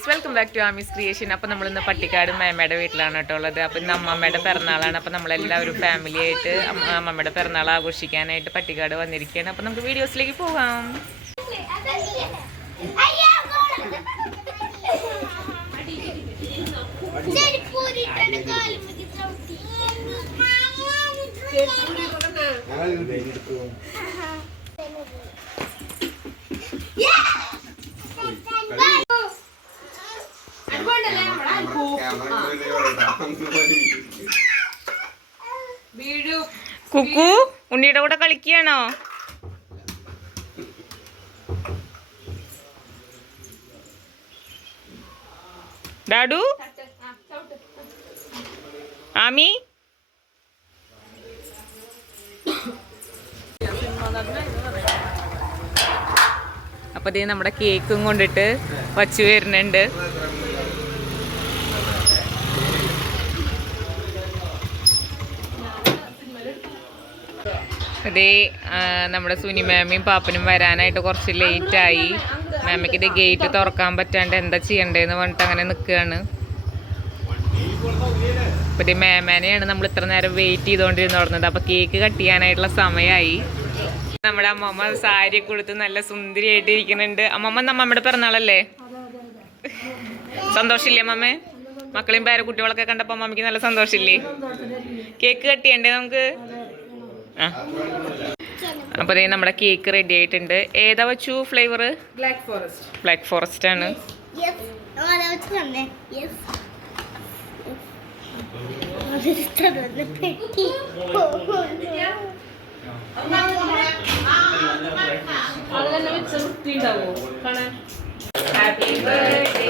Guys welcome back to Ami's creation അപ്പോൾ നമ്മൾ ഇന്ന് പട്ടിക്കാട് മേമ്മയുടെ വീട്ടിലാണ് കേട്ടോ ഉള്ളത്. അപ്പോൾ ഇന്ന് അമ്മമ്മയുടെ പിറന്നാളാണ്. അപ്പോൾ നമ്മളെല്ലാവരും ഫാമിലി ആയിട്ട് അമ്മ- അമ്മമ്മയുടെ പിറന്നാൾ ആഘോഷിക്കാനായിട്ട് പട്ടിക്കാട് വന്നിരിക്കുകയാണ്. അപ്പോൾ നമുക്ക് വീഡിയോസിലേക്ക് പോകാം. കുക്കു ഉണ്ണിയുടെ കൂടെ കളിക്കുകയാണോ? ഡാഡു? ആമി? അപ്പൊ ദേ നമ്മുടെ കേക്കും കൊണ്ടിട്ട് വച്ചു വരുന്നുണ്ട്. അതേ നമ്മുടെ സുനി മാമിയും പാപ്പനും വരാനായിട്ട് കുറച്ച് ലേറ്റ് ആയി മാമയ്ക്ക് ഇത് ഗേറ്റ് തുറക്കാൻ പറ്റാണ്ട് എന്താ ചെയ്യണ്ടേന്ന് പറഞ്ഞിട്ട് അങ്ങനെ നിൽക്കുകയാണ് അപ്പൊ ഇത് മേമേനെയാണ് നമ്മൾ ഇത്ര നേരം വെയിറ്റ് ചെയ്തുകൊണ്ടിരുന്ന് തുടങ്ങുന്നത് അപ്പൊ കേക്ക് കട്ട് ചെയ്യാനായിട്ടുള്ള സമയമായി നമ്മുടെ അമ്മമ്മ സാരി കൊടുത്ത് നല്ല സുന്ദരിയായിട്ട് ഇരിക്കുന്നുണ്ട്. അമ്മമ്മ നമ്മമ്മയുടെ പിറന്നാളല്ലേ? സന്തോഷില്ലേ അമ്മമ്മേ? മക്കളെയും പേര കുട്ടികളൊക്കെ കണ്ടപ്പോ അമ്മമ്മക്ക് നല്ല സന്തോഷില്ലേ കേക്ക് കട്ട് ചെയ്യണ്ടേ നമുക്ക്? അപ്പോൾ ദേ നമ്മുടെ കേക്ക് റെഡി ആയിട്ടുണ്ട്. ഏതാ വെച്ചു flavour black forest black forest ആണ്. ഹാപ്പി ബർത്ത്ഡേ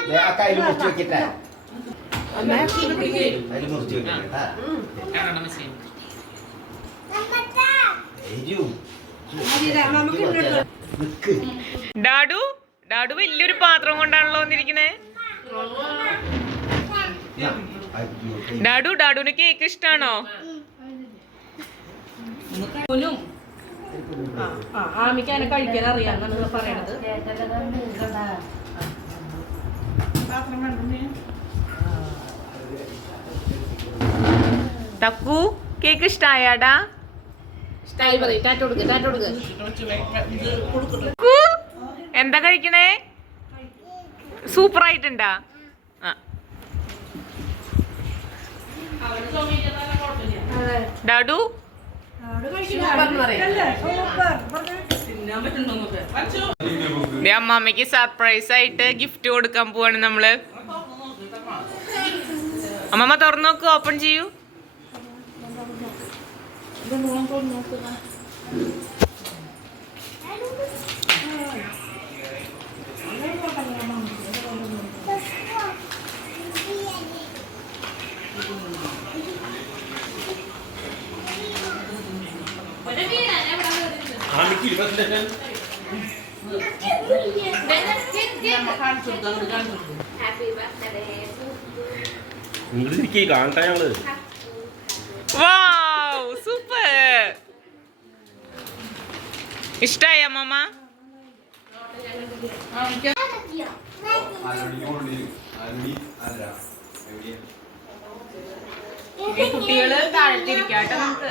മുറിച്ച് വെക്കട്ടെ കയ്യിൽ മുറിച്ച് വെക്കട്ടെ. ഡാഡു? ഡാഡു വലിയൊരു പാത്രം കൊണ്ടാണല്ലോ വന്നിരിക്കണേ. നാ. അയ്യോ, കൈ. ഡാഡു ഡാഡുവിന് കേക്ക് ഇഷ്ടാണോ? മോനും. ആ ആ ആമിക്ക് അതിനെ കഴിക്കാൻ അറിയാന്നാണ് പറയണത്. തക്കു കേക്ക് ഇഷ്ടായാടാ ഇഷ്ടായി പറയും ടാറ്റ കൊടുക്ക് ടാറ്റ കൊടുക്ക് തക്കു, എന്താ കഴിക്കണേ? സൂപ്പർ ആയിട്ടുണ്ടാ ഡാഡു? ദേ അമ്മാമ്മയ്ക്ക് സർപ്രൈസ് ആയിട്ട് ഗിഫ്റ്റ് കൊടുക്കാൻ പോവാണ് നമ്മൾ. അമ്മമ്മ തുറന്നു നോക്ക് ഓപ്പൺ ചെയ്യൂ. ഇങ്ങോട്ട് തിരിക്കേ കാണട്ടെ ഞങ്ങൾ. വാവ് സൂപ്പർ ഇഷ്ടായ മാമ? കുട്ടികൾ താഴ്ത്തിരിക്കാട്ടോ നമുക്ക്.